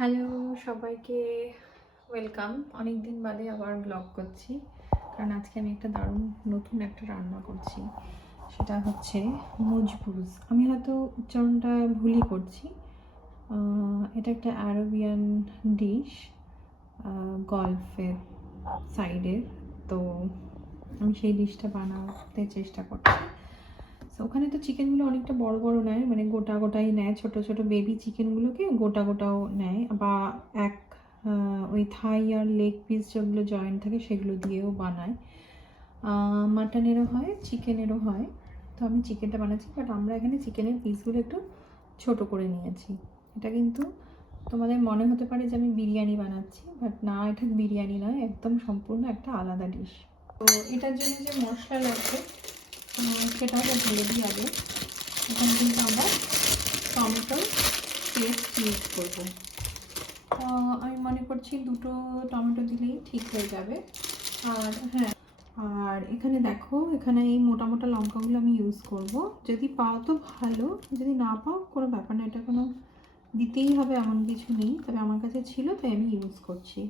Hello সবাইকে, welcome. অনেক দিন বাদে আবার ব্লগ করছি, কারণ আজকে আমি একটা দারুণ নতুন একটা রান্না করছি। সেটা হচ্ছে মুজবুজ। আমি হয়তো উচ্চারণটা ভুলই করছি। এটা একটা আরবিয়ান ডিশ, গলফের সাইডের। তো আমি সেই ডিশটা বানাতে চেষ্টা করছি। তো ওখানে তো চিকেনগুলো অনেকটা বড় বড় নেয়, মানে গোটা গোটাই নেয়, ছোট ছোট বেবি চিকেনগুলোকে গোটা গোটাও নেয়, বা এক ওই থাই আর লেগ পিস যেগুলো জয়েন্ট থাকে সেগুলো দিয়েও বানায়। মাটনেরও হয়, চিকেনেরও হয়। তো আমি চিকেনটা বানাচ্ছি, বাট আমরা এখানে চিকেনের পিসগুলো একটু ছোট করে নিয়েছি। এটা কিন্তু তোমাদের মনে হতে পারে যে আমি বিরিয়ানি বানাচ্ছি, বাট না, এটা বিরিয়ানি নয়, একদম সম্পূর্ণ একটা আলাদা ডিশ। তো এটার জন্য যে মশলা লাগবে সেটাও বলে দিই আগে। এখানে কিন্তু আমরা টমেটো পেস্ট ইউজ করবো। আমি মনে করছি 2টো টমেটো দিলেই ঠিক হয়ে যাবে। আর হ্যাঁ, আর এখানে দেখো, এখানে এই মোটা মোটা লঙ্কাগুলো আমি ইউজ করব। যদি পাও তো ভালো, যদি না পাও কোনো ব্যাপার না, এটা কোনো দিতেই হবে এমন কিছু নেই, তবে আমার কাছে ছিল তাই আমি ইউজ করছি।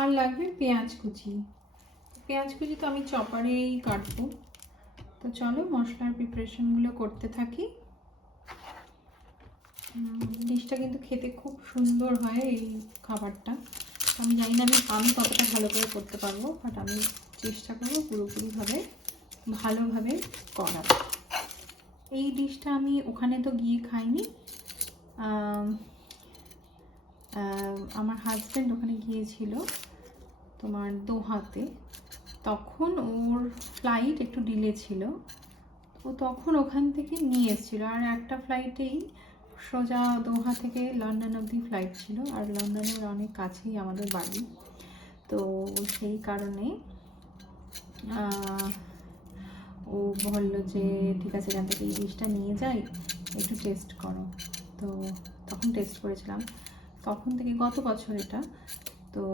আর লাগবে পেঁয়াজ কুচি। পেঁয়াজ কুচি তো আমি চপারেই কাটবো। তো চলো মশলার প্রিপারেশনগুলো করতে থাকি। ডিশটা কিন্তু খেতে খুব সুন্দর হয় এই খাবারটা। আমি জানি না আমি কতটা ভালো করে করতে পারবো, বাট আমি চেষ্টা করবো পুরোপুরিভাবে ভালোভাবে করার। এই ডিশটা আমি ওখানে তো গিয়ে খাইনি, আমার হাজব্যান্ড ওখানে গিয়েছিল তোমার দোহাতে। তখন ওর ফ্লাইট একটু ডিলে ছিল, ও তখন ওখান থেকে নিয়ে এসেছিলো। আর একটা ফ্লাইটেই সোজা দোহা থেকে লন্ডন অবধি ফ্লাইট ছিল, আর লন্ডনের অনেক কাছেই আমাদের বাড়ি। তো সেই কারণে ও বললো যে ঠিক আছে, এখান থেকে এই ডিশটা নিয়ে যাই, একটু টেস্ট করো। তো তখন টেস্ট করেছিলাম, তখন থেকে গত বছর এটা। তো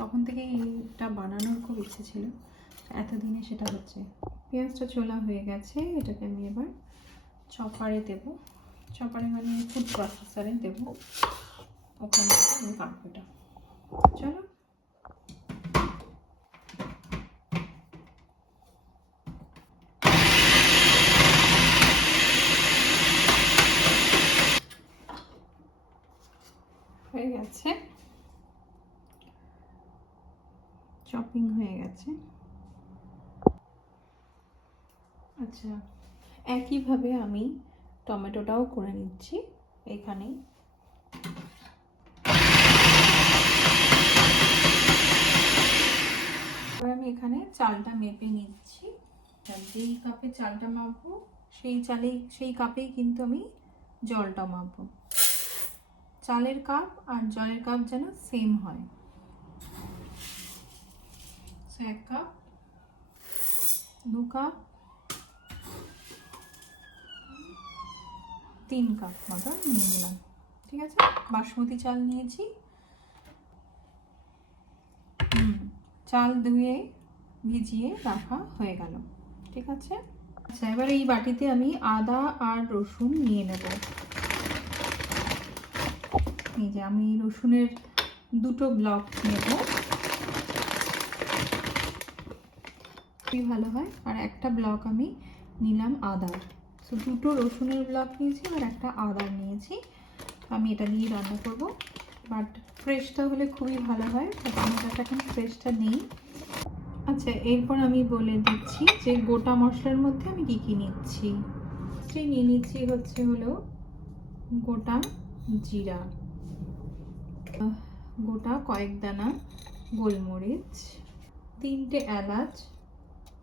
তখন থেকে এইটা বানানোর খুব ইচ্ছে ছিল, এতদিনে সেটা হচ্ছে। পেঁয়াজটা ছোলা হয়ে গেছে, এটাকে আমি এবার চপারে দেব। চপারে মানে ফুড প্রসেসরে দেব, ওখানে আমি কাটবো এটা। চলো হয়ে গেছে, চপিং হয়ে গেছে। আচ্ছা, একইভাবে আমি টমেটোটাও করে নিচ্ছি এখানেই। এবার আমি এখানে চালটা মেপে নিচ্ছি। যেই কাপে চালটা মাপবো সেই কাপেই কিন্তু আমি জলটা মাপবো। চালের কাপ আর জলের কাপ যেন সেম হয়। 1 কাপ, 2 কাপ, 3 কাপ মতো নিয়ে নিলাম। ঠিক আছে, বাসমতি চাল নিয়েছি। চাল ধুয়ে ভিজিয়ে রাখা হয়ে গেল। ঠিক আছে। আচ্ছা, এবার এই বাটিতে আমি আদা আর রসুন নিয়ে নেব। এই যে আমি রসুনের 2টো ব্লক নেব, খুবই ভালো হয়। আর একটা ব্লক আমি নিলাম আদার। তো 2টো রসুনের ব্লক নিয়েছি আর একটা আদার নিয়েছি। আমি এটা দিয়ে রান্না করব, বাট ফ্রেশটা হলে খুবই ভালো হয়, বাট আমার কাছে এখন ফ্রেশটা নেই। আচ্ছা, এরপর আমি বলে দিচ্ছি যে গোটা মশলার মধ্যে আমি কী কী নিচ্ছি। নিয়ে নিচ্ছি হলো গোটা জিরা, গোটা কয়েক দানা গোলমরিচ, 3টে এলাচ,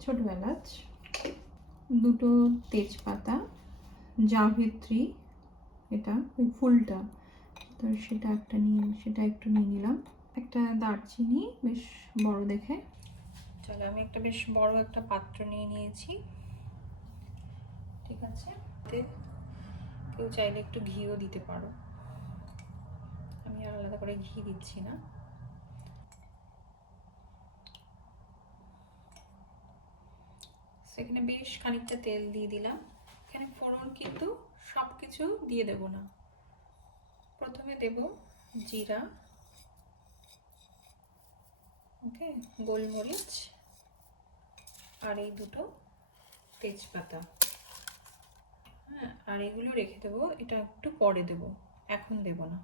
ছোট এলাচ, 2টো তেজপাতা, জাভিত্রী, এটা ওই ফুলটা, তো সেটা একটু নিয়ে নিলাম। একটা দারচিনি বেশ বড় দেখে। চলো, আমি একটা বেশ বড় একটা পাত্র নিয়ে নিয়েছি। ঠিক আছে, কেউ চাইলে একটু ঘিও দিতে পারো, আমি আর আলাদা করে ঘি দিচ্ছি না। সেখানে বেশ খানিকটা তেল দিয়ে দিলাম। এখানে ফোড়ন কিন্তু সব কিছু দিয়ে দেব না, প্রথমে দেব জিরা, ওকে, গোলমরিচ আর এই দুটো তেজপাতা। হ্যাঁ, আর এগুলো রেখে দেবো, এটা একটু পরে দেব, এখন দেব না।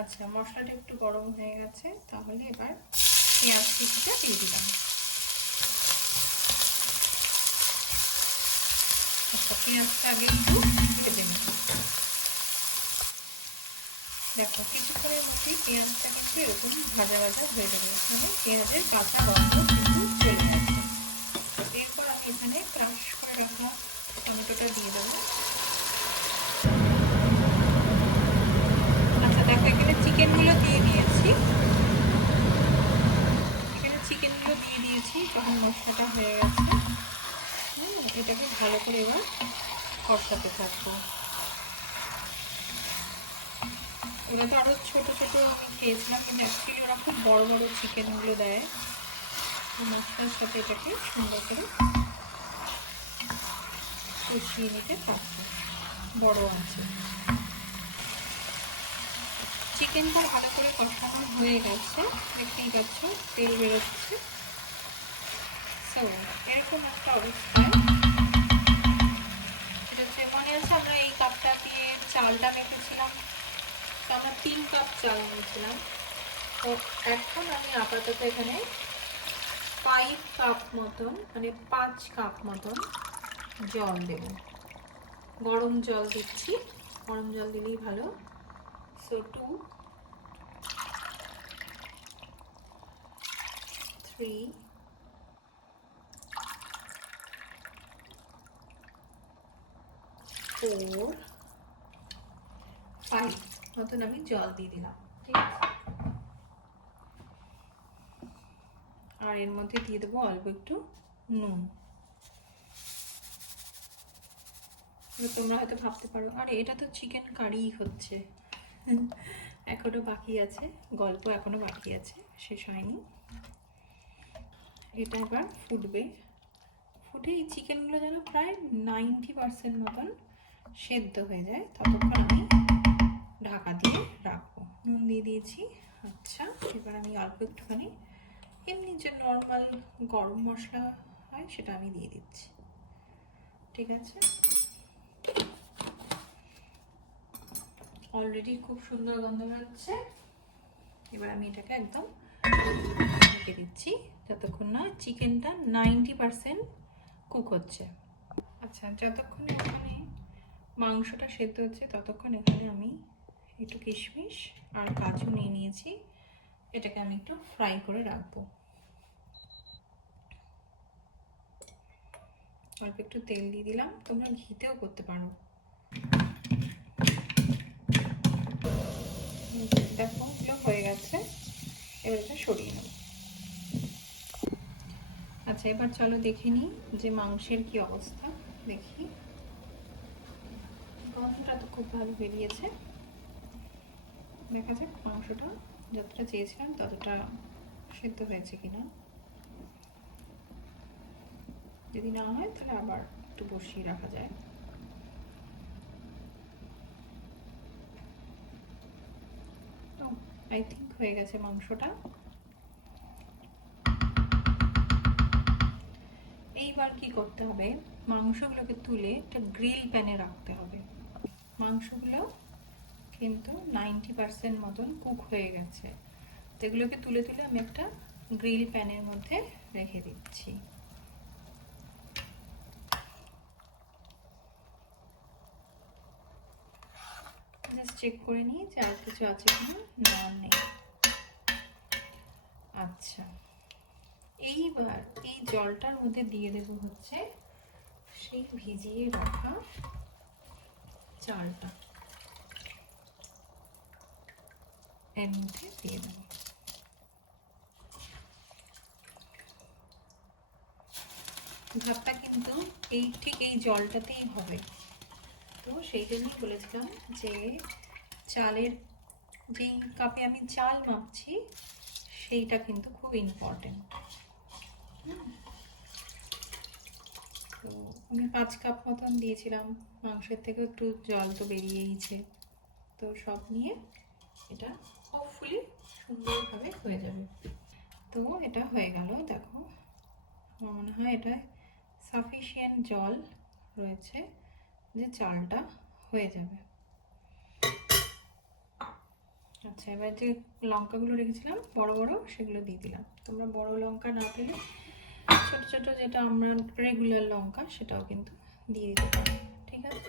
আচ্ছা, মশলাটা একটু গরম হয়ে গেছে, তাহলে এবার পেঁয়াজ কুচিটা দিয়ে দিলাম। আচ্ছা, পেঁয়াজটা আগে একটু ভেজে নিই। দেখো কিছুক্ষণের মধ্যেই পেঁয়াজটা কিন্তু এরকম ভাজা ভাজা হয়ে যাবে, মানে পেঁয়াজের কাঁচা গন্ধ কিন্তু চলে আসবে। এরপর আমি এখানে ক্রাশ করে রাখা টমেটোটা দিয়ে দেবো। আচ্ছা দেখো, এখানে চিকেনগুলো দিয়ে দিয়েছি, যখন মশলাটা হয়ে গেছে। এটাকে ভালো করে এবার কষাতে থাকবো। ওরা তো আরও ছোটো ছোটো আমি খেয়েছিলাম, কিন্তু অ্যাকচুয়ালি ওরা খুব বড় বড় চিকেনগুলো দেয়। মশলার সাথে এটাকে সুন্দর করে কষিয়ে নিতে থাকবো বড় আছে। চিকেনটা ভালো করে কষানো হয়ে গেছে, দেখতেই পাচ্ছ তেল বেরোচ্ছে। সো এরকম একটা অবস্থায় মনে আছে আমরা এই কাপটা দিয়ে চালটা মেখেছিলাম, তো আমরা 3 কাপ চাল নিয়েছিলাম। তো এখন আমি আপাতত এখানে 5 কাপ মতন, মানে 5 কাপ মতন জল দেব। গরম জল দিচ্ছি, গরম জল দিলেই ভালো। সো 2, 3, 4, 5 মতন আমি জল দিয়ে দিলাম। ঠিক আছে, আর এর মধ্যে দিয়ে দেবো অল্প একটু নুন। তোমরা হয়তো ভাবতে পারো, আরে এটা তো চিকেন কারি হচ্ছে। এখনো বাকি আছে, গল্প এখনো বাকি আছে, শেষ হয়নি। এটা এবার ফুটবে, ফুটে এই চিকেনগুলো যেন প্রায় 90% মতন সেদ্ধ হয়ে যায়, ততক্ষণ আমি ঢাকা দিয়ে রাখবো। নুন দিয়ে দিয়েছি। আচ্ছা, এবার আমি অল্প একটুখানি এমনি যে নর্মাল গরম মশলা হয় সেটা আমি দিয়ে দিচ্ছি। ঠিক আছে, অলরেডি খুব সুন্দর গন্ধ বেরোচ্ছে। এবার আমি এটাকে একদম ঢেকে দিচ্ছি যতক্ষণ না চিকেনটা 90% কুক হচ্ছে। আচ্ছা, যতক্ষণ এখানে মাংসটা সেদ্ধ হচ্ছে ততক্ষণ এখানে আমি একটু কিশমিশ আর কাজু নিয়ে নিয়েছি, এটাকে আমি একটু ফ্রাই করে রাখবো। অল্প একটু তেল দিয়ে দিলাম, তোমরা ঘিতেও করতে পারো। দেখো এগুলো হয়ে গেছে, এবার এটা সরিয়ে নেব। আচ্ছা, এবার চলো দেখে নিই যে মাংসের কি অবস্থা। দেখি, গন্ধটা তো খুব ভালো বেরিয়েছে। দেখা যাক মাংসটা যতটা চেয়েছিলাম ততটা সেদ্ধ হয়েছে কিনা। যদি না হয় তাহলে আবার একটু বসিয়ে রাখা যায়। তো আই থিঙ্ক হয়ে গেছে মাংসটা। এইবার কি করতে হবে, মাংসগুলোকে তুলে একটা গ্রিল প্যানে রাখতে হবে। মাংসগুলো কিন্তু 90% মতন কুক হয়ে গেছে, তো এগুলোকে তুলে তুলে আমি একটা গ্রিল প্যানের মধ্যে রেখে দিচ্ছি। জাস্ট চেক করে নিই যে আর কিছু আছে কিনা, না নেই। আচ্ছা, এইবার এই জলটার মধ্যে দিয়ে দেবো হচ্ছে সেই ভিজিয়ে রাখা চালটা, এর মধ্যে দিয়ে দেবো। ভাতটা কিন্তু ঠিক এই জলটাতেই হবে, তো সেই জন্যই বলেছিলাম যে চালের যেই কাপে আমি চাল মাপছি সেইটা কিন্তু খুব ইম্পর্টেন্ট। তো আমি 5 কাপ মতন দিয়েছিলাম, মাংসের থেকে একটু জল তো বেরিয়েইছে। তো সব নিয়ে এটা হোপফুলি সুন্দরভাবে হয়ে যাবে। তো এটা হয়ে গেল, দেখো আমার মনে হয় এটা সাফিসিয়েন্ট জল রয়েছে যে চালটা হয়ে যাবে। আচ্ছা, এবার যে লঙ্কাগুলো রেখেছিলাম বড় বড়, সেগুলো দিয়ে দিলাম। তোমরা বড় লঙ্কা না পেলে ছোট ছোট যেটা আমরা রেগুলার লঙ্কা সেটাও কিন্তু দিয়ে দিতে পারো, ঠিক আছে।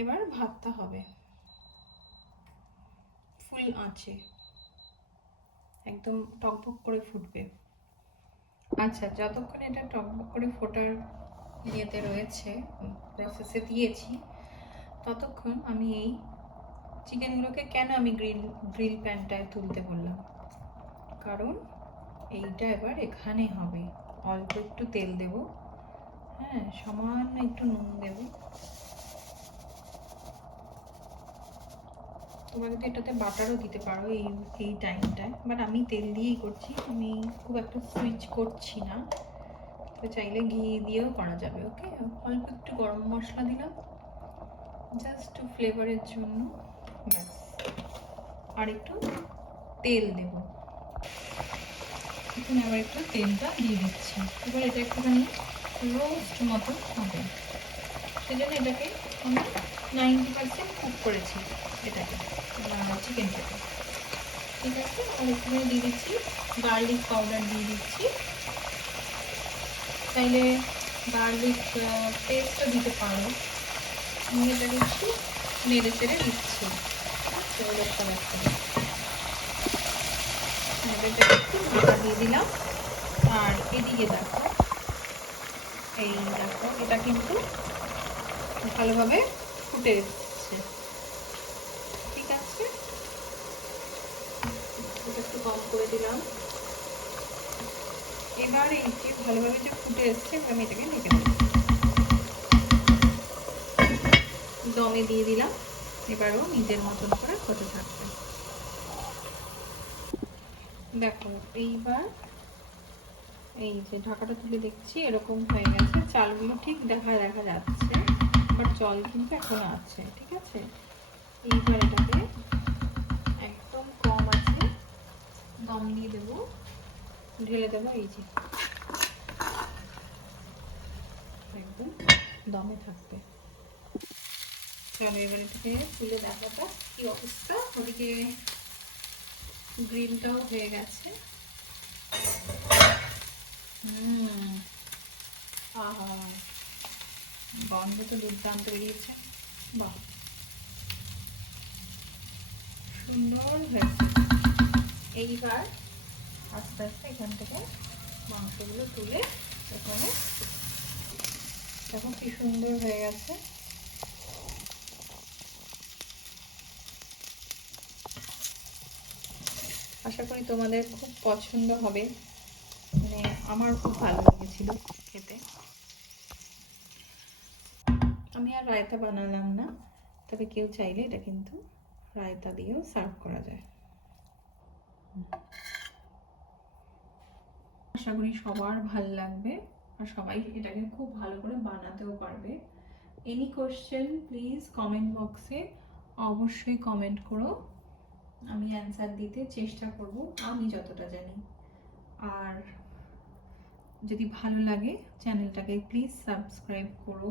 এবার ভাতটা হবে ফুল আঁচে, একদম টকবক করে ফুটবে। আচ্ছা, যতক্ষণ এটা টকবক করে ফোটার ইয়েতে রয়েছে, প্রসেসে দিয়েছি, ততক্ষণ আমি এই চিকেনগুলোকে কেন আমি গ্রিল প্যানটায় তুলতে বললাম, কারণ এইটা এবার এখানে হবে। অল্প একটু তেল দেব, হ্যাঁ, সামান্য একটু নুন দেব। তোমরা কিন্তু এটাতে বাটারও দিতে পারো এই টাইমটায়, বাট আমি তেল দিয়েই করছি, আমি খুব একটা সুইচ করছি না। তো চাইলে ঘি দিয়েও করা যাবে। ওকে, অল্প একটু গরম মশলা দিলাম জাস্ট ফ্লেভারের জন্য, ব্যাস। আর একটু তেল দেব, এখন আবার একটু তেলটা দিয়ে দিচ্ছি। এবার এটা একটুখানি রোস্ট মতো হবে, সেজন্য এটাকে আমি 90% কুক করেছি, এটাকে চিকেনটাকে, ঠিক আছে। আর এখানে দিয়ে দিচ্ছি গার্লিক পাউডার, দিয়ে দিচ্ছি, চাইলে গার্লিক পেস্টও দিতে পারো। আমি এটাকে একটু নেড়ে চেড়ে দিচ্ছি ওদের সাথে, এটাকে একটু ঢাকা দিয়ে দিলাম। আর এদিকে দেখো, এই দেখো এটা কিন্তু ভালোভাবে ফুটে এসেছে, ঠিক আছে। এটা একটু কম করে দিলাম। এবার এই যে ভালোভাবে যে ফুটে এসছে, আমি এটাকে ঢেকে দেবো, দমে দিয়ে দিলাম। এবারও নিজের মতন করে হতে থাকবে। দেখো এইবার এই যে ঢাকাটা তুলে দেখছি এরকম হয়ে গেছে, চালগুলো ঠিক দেখা যাচ্ছে, বাট জল কিন্তু এখনো আছে, ঠিক আছে। এইবার এটাকে একদম কম আছে দম দিয়ে দেবো, ঢেলে দেবো, এই যে একদম দমে থাকবে। চলো এবার এটাকে তুলে দেখাটা কি অবস্থা। ওদিকে গ্রিলটাও হয়ে গেছে। আহা, গন্ধ তো দুর্দান্ত বেরিয়েছে, বাহ, সুন্দর হয়েছে। এইবার আস্তে আস্তে এখান থেকে মাংসগুলো তুলে এখানে দেখো কি সুন্দর হয়ে গেছে। আশা করি তোমাদের খুব পছন্দ হবে, মানে আমার খুব ভালো লেগেছিল খেতে। আমি আর রায়তা বানালাম না, তবে কেউ চাইলে এটা কিন্তু রায়তা দিয়েও সার্ভ করা যায়। আশা করি সবার ভালো লাগবে, আর সবাই এটাকে খুব ভালো করে বানাতেও পারবে। এনি কোশ্চেন প্লিজ কমেন্ট বক্সে অবশ্যই কমেন্ট করো, আমি অ্যান্সার দিতে চেষ্টা করব আমি যতটা জানি। আর যদি ভালো লাগে চ্যানেলটাকে প্লিজ সাবস্ক্রাইব করো।